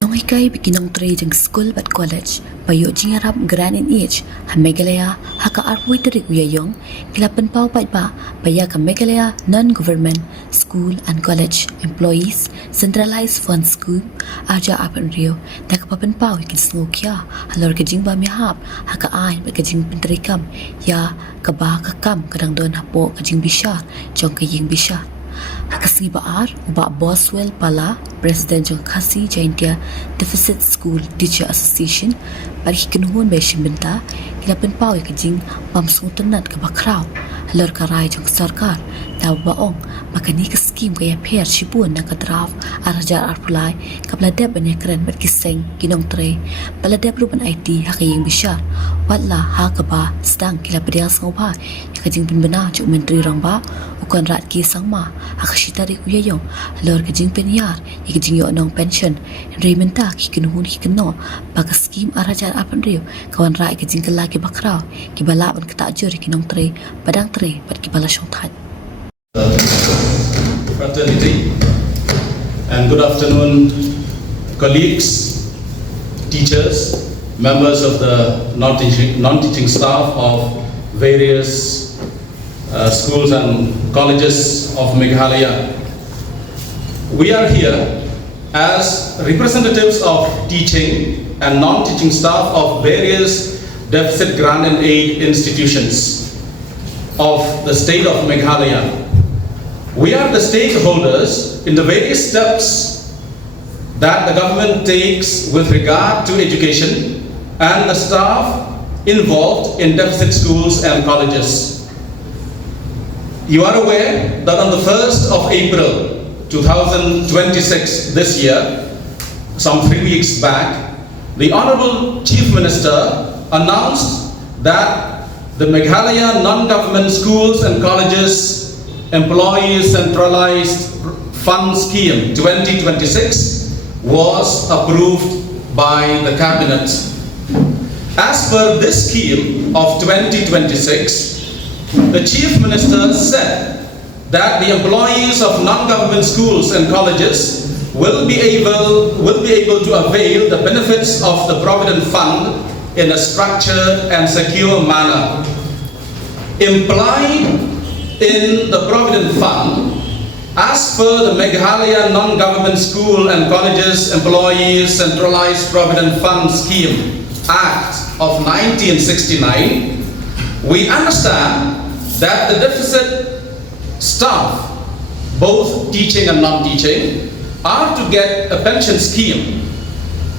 nonghikai bikin nongtrei jong skul bat kolej payo jingarap grand in age hamegalaya haka arpui terik uyayong kila pynpaw paidbah paya ka megalaya non-government school and college employees centralized fund school aja apan rio tak pynpaw ikin snokya halor ke jingbym hap haka ai ke jing penterikam ya kaba kakam kadang don hapo ke jing bisha jong ke ying bisha Hakasngi baar uba Boswell Pala President Jong Khasi Jaintia Deficit School Teacher Association bagi kenuhun besin benta kila pynpaw ke jing sngewtynnad ke bakraw halor karai jong sarkar taw baong makani ke skim kaya per sibun na kadraf arajar arpulai kapla deb banya keren berkiseng kinong tre pala deb ruban IT hakaying bisyar watla hakaba sedang kila pedial sngawba yakajing penbena juk menteri rangba ukon rat ki sangma hakashita ri uyayong halor ke jing penyar yakajing yo nong pension rementa ki kenuhun ki keno baga skim arajar apan rio kawan rai ke jing kelaki bakraw ki bala ban ketajur kinong tre padang tre pat ki bala sngewtynnad. Fraternity and good afternoon, colleagues, teachers, members of the non-teaching staff of various schools and colleges of Meghalaya. We are here as representatives of teaching and non-teaching staff of various deficit grant and aid institutions of the state of Meghalaya. We are the stakeholders in the various steps that the government takes with regard to education and the staff involved in deficit schools and colleges. You are aware that on the 1st of April 2026 this year, some 3 weeks back, the Honorable Chief Minister announced that the Meghalaya Non-Government Schools and Colleges Employees Centralized Fund Scheme 2026 was approved by the Cabinet. As per this scheme of 2026, the Chief Minister said that the employees of non-government schools and colleges will be able to avail the benefits of the Provident Fund in a structured and secure manner. Implied in the Provident Fund, as per the Meghalaya Non-Government School and Colleges Employees Centralized Provident Fund Scheme Act of 1969, we understand that the deficit staff, both teaching and non-teaching, are to get a pension scheme.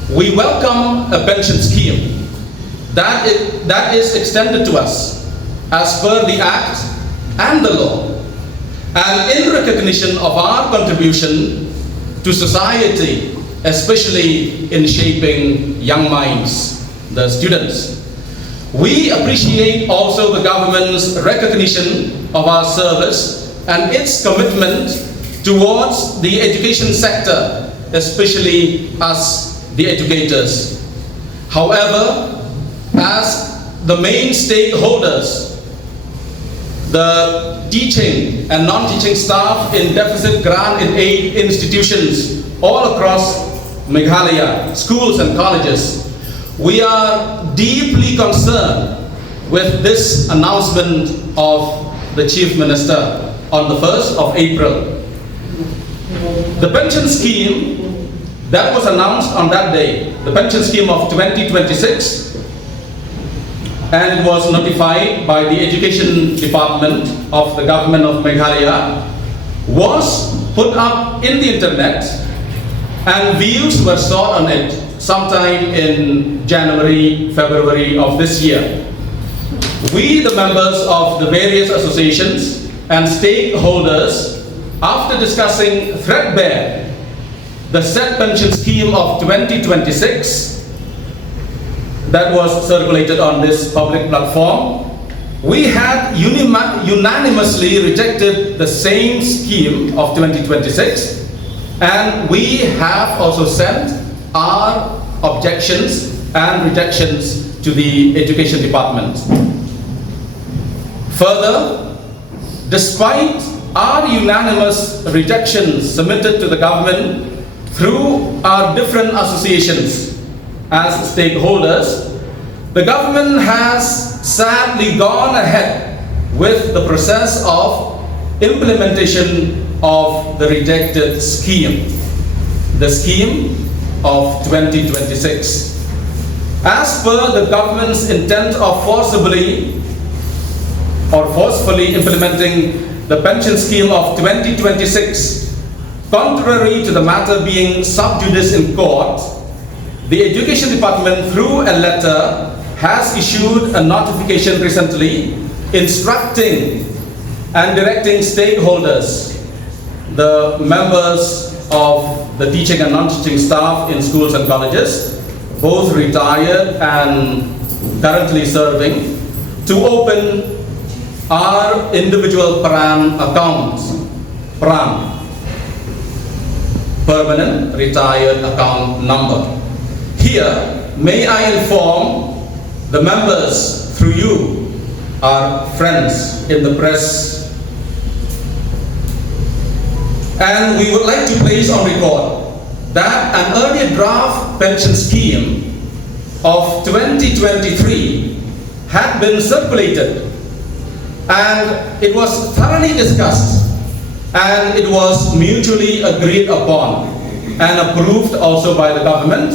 We welcome a pension scheme that is extended to us as per the Act and the law, and in recognition of our contribution to society, especially in shaping young minds, the students. We appreciate also the government's recognition of our service and its commitment towards the education sector, especially us, the educators. However, as the main stakeholders, the teaching and non-teaching staff in deficit grant and aid institutions all across Meghalaya, schools and colleges, we are deeply concerned with this announcement of the Chief Minister on the 1st of April. The pension scheme that was announced on that day, the pension scheme of 2026, and it was notified by the Education Department of the Government of Meghalaya, was put up in the internet and views were sought on it sometime in January, February of this year. We, the members of the various associations and stakeholders, after discussing threadbare the set pension scheme of 2026 that was circulated on this public platform, we had unanimously rejected the same scheme of 2026, and we have also sent our objections and rejections to the Education Department. Further, despite our unanimous rejections submitted to the government through our different associations as stakeholders, the government has sadly gone ahead with the process of implementation of the rejected scheme, the scheme of 2026. As per the government's intent of forcefully implementing the pension scheme of 2026, contrary to the matter being sub judice in court, the Education Department, through a letter, has issued a notification recently instructing and directing stakeholders, the members of the teaching and non-teaching staff in schools and colleges, both retired and currently serving, to open our individual PRAN accounts, PRAN, Permanent Retired Account Number. Here, may I inform the members through you, our friends in the press, and we would like to place on record that an earlier draft pension scheme of 2023 had been circulated, and it was thoroughly discussed, and it was mutually agreed upon and approved also by the government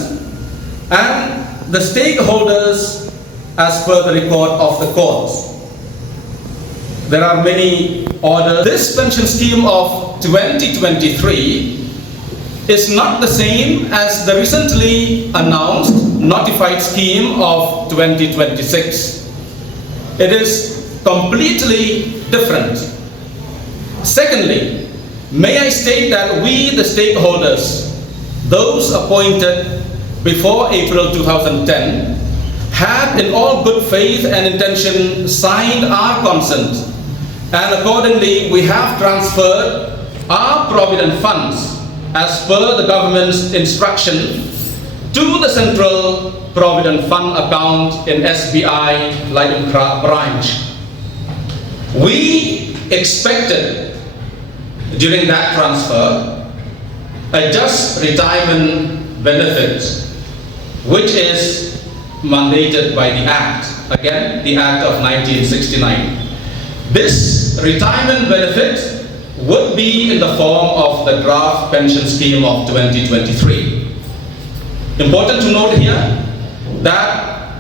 and the stakeholders as per the record of the courts. There are many orders. This pension scheme of 2023 is not the same as the recently announced notified scheme of 2026. It is completely different. Secondly, may I state that we, the stakeholders, those appointed before April 2010, had in all good faith and intention signed our consent, and accordingly we have transferred our provident funds as per the government's instruction to the Central Provident Fund account in SBI Laidumkra branch. We expected during that transfer a just retirement benefit, which is mandated by the Act, again the Act of 1969. This retirement benefit would be in the form of the draft pension scheme of 2023. Important to note here that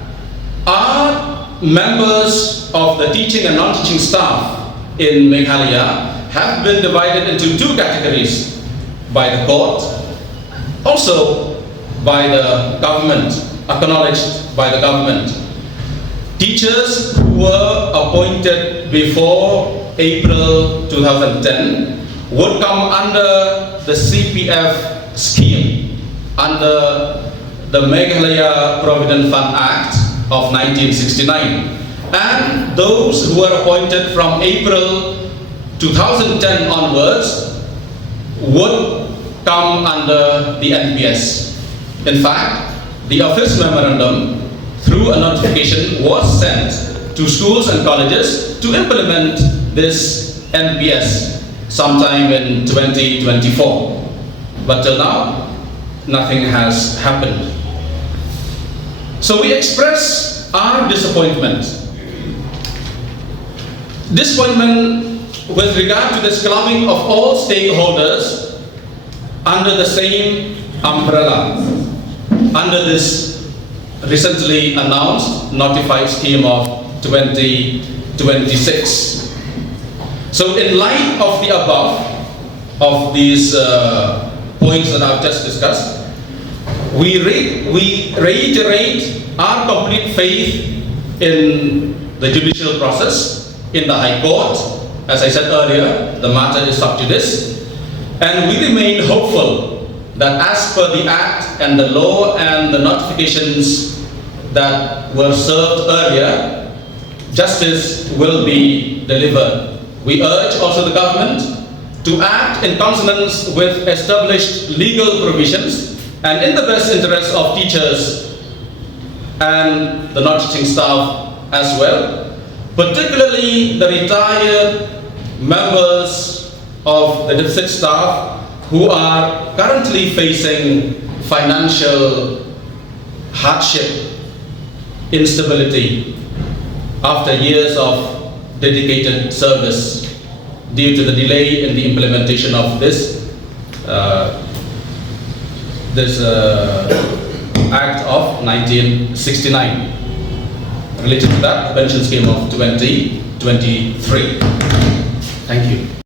our members of the teaching and non-teaching staff in Meghalaya have been divided into two categories by the court, also by the government, acknowledged by the government. Teachers who were appointed before April 2010 would come under the CPF scheme under the Meghalaya Provident Fund Act of 1969, and those who were appointed from April 2010 onwards would come under the NPS. In fact, the office memorandum through a notification was sent to schools and colleges to implement this NPS sometime in 2024. But till now, nothing has happened. So we express our disappointment. Disappointment with regard to this clubbing of all stakeholders under the same umbrella, under this recently announced notified scheme of 2026. So in light of the above, of these points that I've just discussed, we reiterate our complete faith in the judicial process, in the High Court. As I said earlier, the matter is sub judice, and we remain hopeful that as per the Act and the law and the notifications that were served earlier, justice will be delivered. We urge also the government to act in consonance with established legal provisions and in the best interest of teachers and the non-teaching staff as well, particularly the retired members of the deficit staff who are currently facing financial hardship, instability after years of dedicated service due to the delay in the implementation of this Act of 1969 related to that pension scheme of 2023. Thank you.